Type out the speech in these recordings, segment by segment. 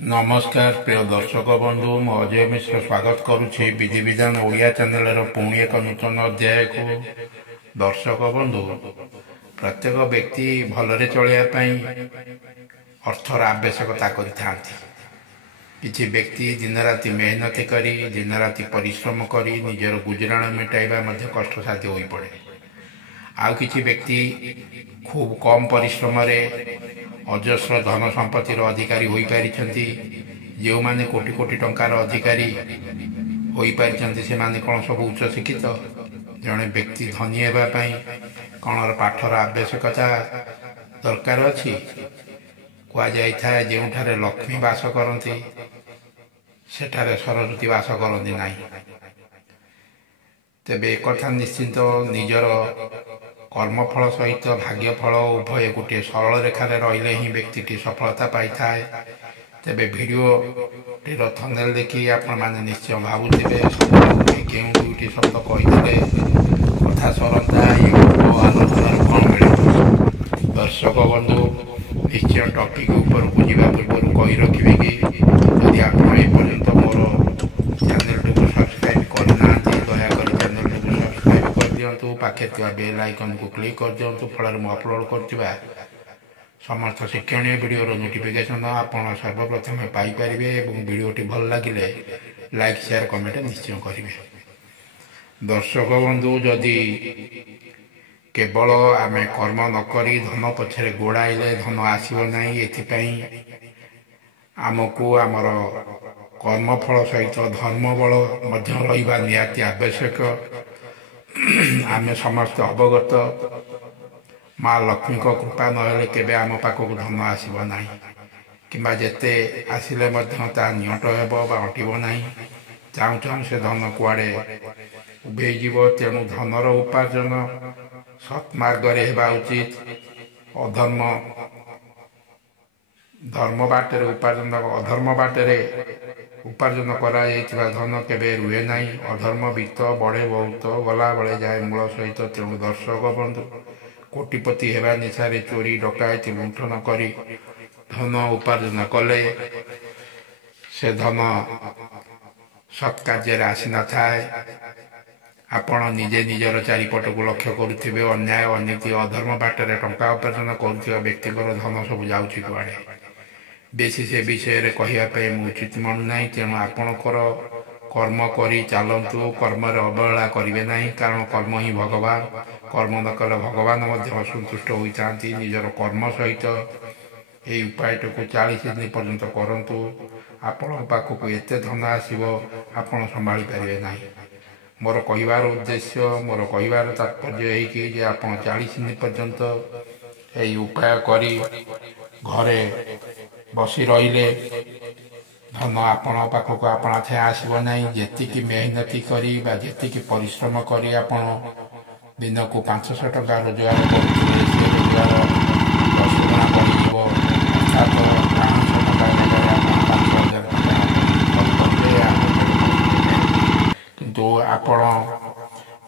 नमस्कार प्रिय दर्शक बंधु मु अजय मिश्र स्वागत करुच्ची विधि विधान ओडिया चैनल पुणी एक नूतन अध्याय को दर्शक बंधु प्रत्येक व्यक्ति भलरे चलिया अर्थर आवश्यकता कि व्यक्ति दिन राति मेहनत करी दिन राति परिश्रम करी निजर गुजराण मेटाइबा कष्टसाध्य हो पड़े। आउ किछि व्यक्ति खूब कम परिश्रम अजस्र धन संपत्तिर अधिकारी हो पारिछन्ति। जो माने कोटी कोटी टंकार अधिकारी हो पारिछन्ति से माने कौन सब उच्च शिक्षित। जड़े व्यक्ति धनी हेबा पई कौन पाठर आवश्यकता दरकार अछि। कह जाए जोठारे लक्ष्मी वास करती सेठारे सरस्वती वास करती ना। तेबे एक कथा निश्चिंत निजर कर्मफल सहित भाग्यफल उभय गोटे सरल रेखार रहिले ही व्यक्ति सफलता पाई थाए। तेबे भिडियोटीर थंबनेल देखी आपण माने निश्चय भावुथिबे केउं दुईटी शब्द कहिथिले कथा सरंता आलोचना कौन मिले। दर्शक बंधु निश्चय टॉपिक ऊपर को जीवा पूर्व कही रखिबे कि यदि आपण ए पर्यंत मोर चैनल को सब्सक्राइब करना दयाकर चैनल को सब्सक्राइब कर दियंतु। पाखे बेल आइकन को क्लिक कर दियंतु। फल में अपलोड करथिबा समस्त शिक्षणीय वीडियो नोटिफिकेशन आपण सर्वप्रथम पाइपर। वीडियोटी भल लगे लाइक शेयर कमेंट निश्चय करेंगे। दर्शक बंधु जदि केवल आम कर्म नक धन पछरे गोड़ाइले धन आसब ना। आमको आमर कर्मफल सहित धर्म बल रहा निहाती आवश्यक। आम समस्त अवगत माँ लक्ष्मी को कृपा नहेले केबे आम पाखक धन आसब ना कि जेते आसिले निहट अटब ना। चाहू चाहू से धन कुआड़े उभेज। तेणु धनर उपार्जन सत्मार्गरे हेबा उचित। अधर्म धर्म बाटर उपार्जन अधर्म बाटर उपार्जन करा धन केबे रुहे ना। अधर्म वित्त बढ़े बहुत गला बड़े जाए मूल सहित। तेणु दर्शक बंधु कोटिपति हेबा निशारे चोरी डकायती लुंठन करी धन उपार्जन कले से धन सत्कार्य आसी न थाए। आपण निजे निजर चारिपट को लक्ष्य करुथिबे। अन्याय अनीति अधर्म बाटर टंका उपार्जन करुथिबा व्यक्तिकर धन सब जाउछि कुआडे। बेसी से विषय रे कहिया पे मु उचित मनु नाही। तेणु आपणकर कर्म करी चलतु। कर्म अवहेला करेंगे ना कारण कर्म ही भगवान। कर्म न कले भगवान असंतुष्ट होता। निजर कर्म सहित यही उपायटा को 40 दिन पर्यंत करतु। आपण पाखक एत धन आसब आपण संभाली पारे ना। मोर कहबार उद्देश्य मोर कहबार तात्पर्य है कि आप 40 दिन पर्यंत यही उपाय करी घरे बसी रहिले धन आपण पाखक आपण थे आसब ना। जी मेहनती करी जी परिश्रम करी आपण दिन को 500 टका रोजगार करुले से रोजगार 10 गुणा बढ़ अर्थात 500 टका जगह 5,000 टका किंतु आपण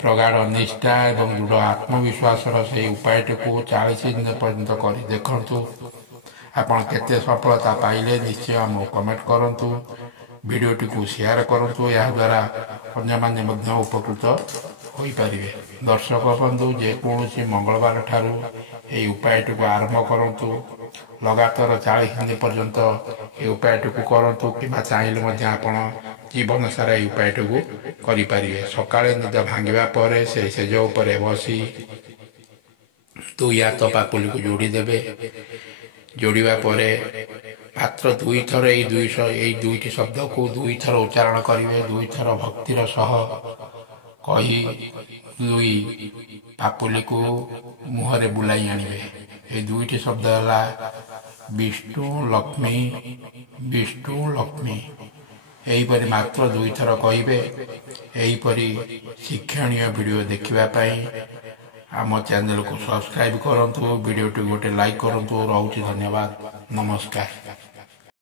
प्रगाढ़ निष्ठा एवं दृढ़ आत्मविश्वास से उपायटी को 40 दिन पर्यंत कर देखु। आपण केते सफलता पाइले निश्चय आम कमेंट करंतु। वीडियोटी को शेयर करंतु। या द्वारा अन्य माने मध्य उपकृत हो पारे। दर्शक बंधु जेकोसी मंगलवार ठारू ये उपायटी को आरंभ करंतु। लगातार 40 दिन पर्यंत ये उपायटी को करंतु कि चाहिए आपण जीवन सारा ये उपायटी को करें। सकाळे निद भांगा पर से सेज उपर बसी 2 हाथ पापुली को जोड़ी देवे। जोड़वा मात्र 2 थर यही 2टी शब्द को 2 थर उच्चारण करेंगे। 2 थर भक्तिर सह कही 2 पापुली को मुहरे बुलाई आनिबे। ये 2टी शब्द है विष्णु लक्ष्मी विष्णु लक्ष्मी। यहीपरि मात्र 2 थर कहे। यहीपरि शिक्षणीय वीडियो देखिवाई आम चैनल को सब्सक्राइब करंतु। वीडियोटी गोटे लाइक करंतु। रहूछि धन्यवाद। नमस्कार।